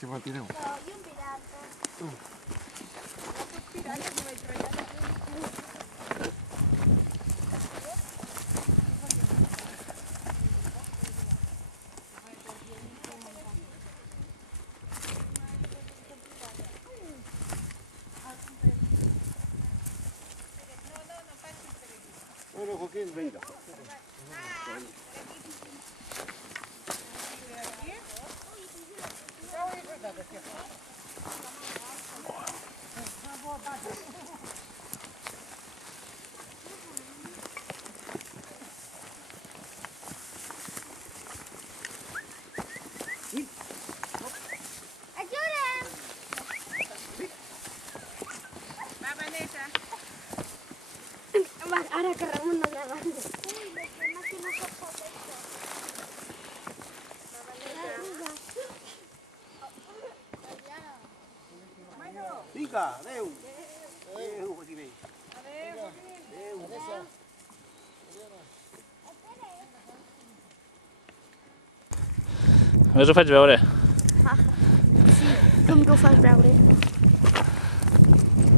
si patineu. No, i un pirata. No pots tirar, ja m'ho vaig ratllar. Bueno, Joaquín, venga. Ajuda'm! Va, Vanessa. Ara que remunta la banda. Ui, la crema que no pot fer això. Vinga, adeu. Adeu, Joaquín. Adeu, Vanessa. A més ho faig veure. Com que ho fas veure?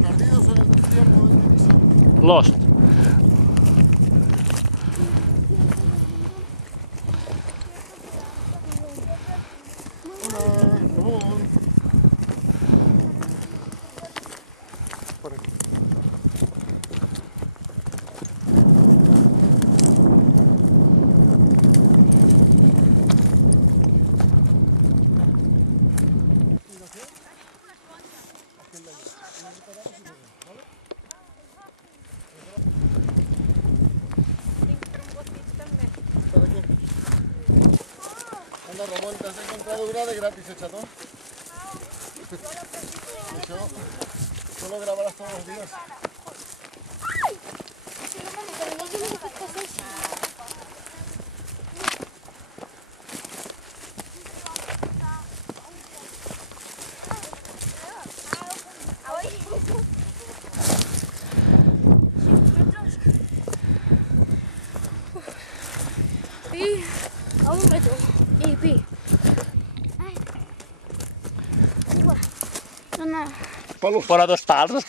Perdidos en el desierto del Mississippi. Lost. Hola, Ramón. Por aquí. ¿Para qué? Anda, Ramón, te has encontrado una de gratis, echatón. Eso, solo grabarás todos los días. Palos. Fora dos pals,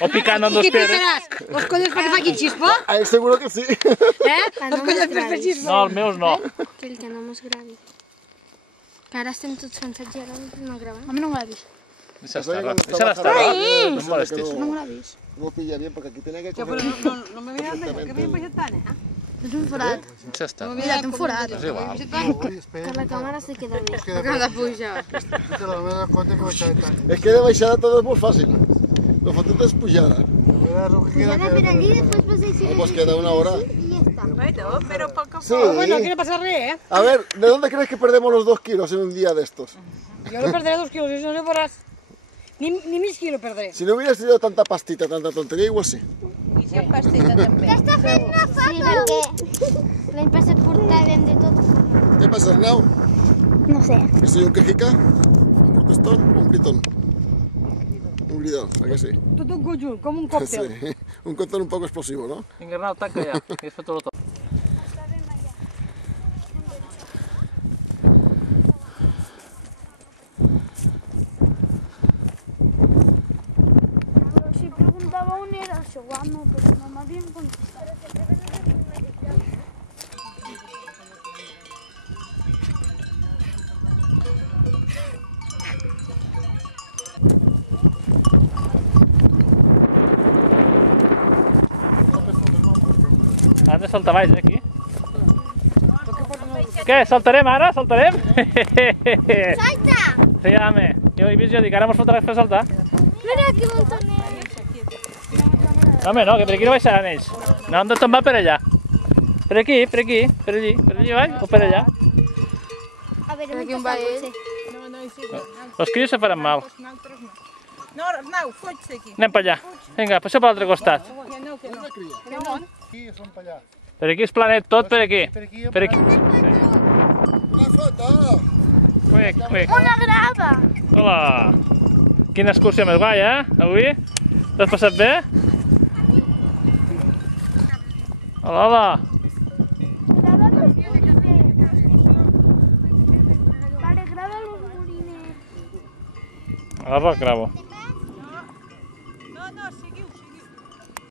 O picant amb dos pedres. Els colles perquè facin xispa? Seguro que sí. Els colles per fer xispa? No, els meus no. Aquell que no mos gravi. Que ara estem tots cansats i ara no gravem. A mi no m'agravis. Deixa estar, va? No em molestis. No m'agravis. No pilla bien porque aquí tenía que Ja, coger. però no m'havia dit que havien baixat tant, És un forat. Deixa estar. Mira, té un forat. És igual. Uy, espera. Que la càmera se queda bé. Que de pujar. Viste, la verdad, cuenta que baixada está. Es que de baixada todo es muy fácil. Lo fácil es pujada. Pujada per allí, després passeig Ah, pues queda una hora. i ja està. Bueno, però poc a Sí. poc. Bueno, aquí no pasa res, A ver, ¿de dónde crees que perdemos los 2 kilos en un día de estos? Yo no perderé 2 kilos, eso no podrás. Ni mig quilo perderé. Si no hubieras tenido tanta pastita, tanta tontería, igual sí. I si pasteta també. Està fent una foto! Sí, perquè l'any passat portàvem de tot. ¿Qué pasa, Arnau? No sé. ¿Que soy un quejica? ¿Un protestón o un gritón? Un gritón, ¿a que sí? Tot un conjunt, com un còctel. Sí. Un cóctel un poco explosivo, ¿no? Vinga, Arnau, tanca ja. Que has fet tot. Si preguntava on era el seu amo, però no m'havien contestat. Hem de saltar baix, aquí. Què, saltarem ara? Saltarem? Salta! Sí, home. Jo he vist, jo dic, ara mos fotràs per saltar. Mira que montoner! Home, no, que per aquí no baixaran ells. No, hem de tombar per allà. Per aquí, per aquí, per allí. Per allí baix o per allà? A veure, Aquí on va ell? No, no, és igual. Els crios se faran mal. Nosaltres no. No, Arnau, fuig d'aquí. Anem per allà. Vinga, passeu per l'altre costat. Que no, que no. Que no. Aquí son para allá. Per aquí és planet tot, per aquí. Per aquí. Per aquí. Una foto. Quick, quick. una grava! Hola. Quina excursió més guai, avui? T'has passat bé? Hola, hola. Vale, grava los molinets. Arroz grabo. No, seguiu.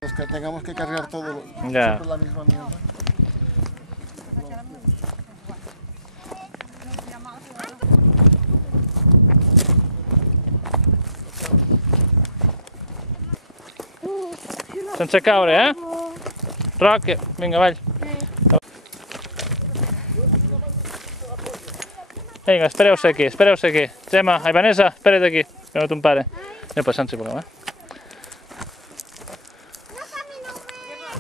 Los que tengamos que cargar todo Ya. por la misma mierda. Sense caure, eh? Roc, vinga, avall. Vinga, espereu-se aquí. Gemma, ai, Vanessa, espera't aquí. Veniu ton pare. Aneu passant, si voleu, eh?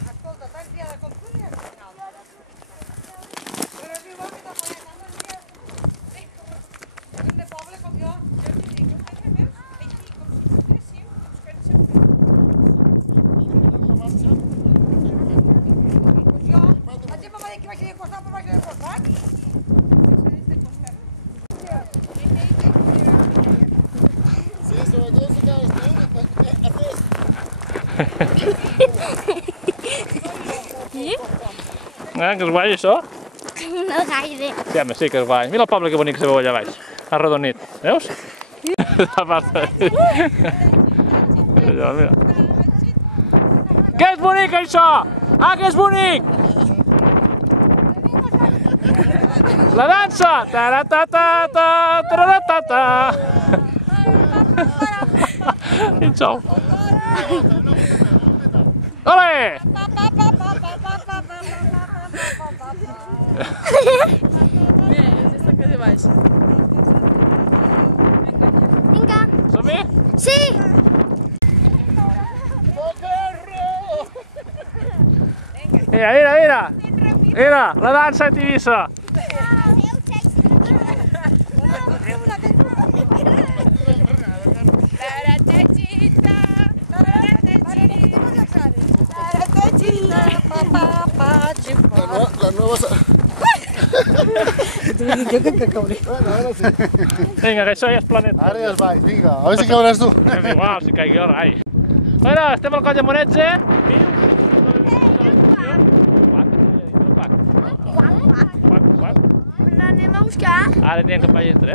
Escolta, t'has criada com tu i al final. Però és igual que un de poble com jo t'hi dic, ai, veus? Així, com si fosséssiu, ens pensem que... Pues jo, la Gemma va dir que vaig de costat, però vaig de costat. Sí, sobre todo si cada Que és guai, això? No gaire. Sí, home, sí que és guai. Mira el poble que bonic se veu allà baix. Arrodonit. Veus? Aparta. Mira. Que és bonic, això! Ah, que és bonic! La dansa! Taratata, taratata. I xau. Ole! Vinga. Som-hi? Sí! Mira! Mira, la dansa de Tivissa. La nueva... Jo crec que cauré. Bueno, ahora sí. Vinga, que això ja és planeta. Ara ja es va, vinga, a veure si cauràs tu. És igual, si caigui jo, rai. Bueno, estem al coll de Monetze. L'anem a buscar. Ara anirem cap allà dintre,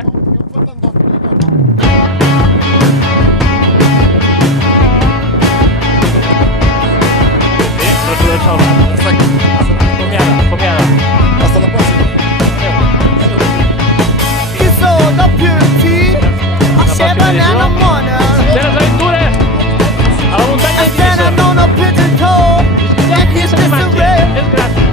Sí, però s'ho hem salvat. Comiada. Hasta la próxima. It's all the purity of Shabbat and the morning. Ceres aventures a la muntanya de And then Tivissa. I'm on a pigeon toe. And it's disarray. És gràcies.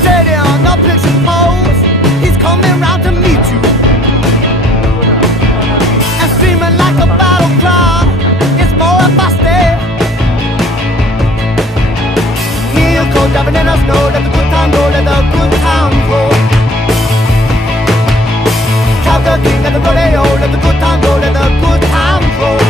Steady on the pigeon post. He's coming round to meet you. And screaming like a battle cry. It's more if I stay. He'll go driving in the snow. Let the good time go. Let the good time roll. Cowgirl king at the rodeo. Let the good time go. Let the good time roll.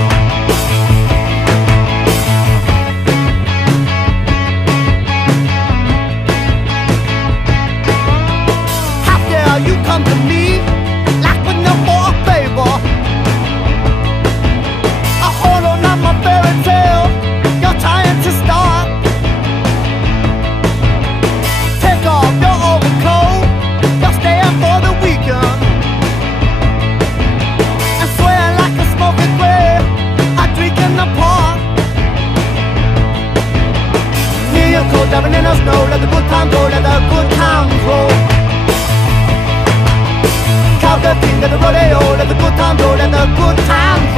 How dare you come to me like with no more favor? I hold on my fairy tale. You're trying to start. Take off your overcoat. You're staying for the weekend. And swear like a smoking grave. I drink in the park. Hear your cold driving in the snow. Let the good time go. Let the good times roll. Cowgirl king at the rodeo. Let the good time go. Let the good times roll.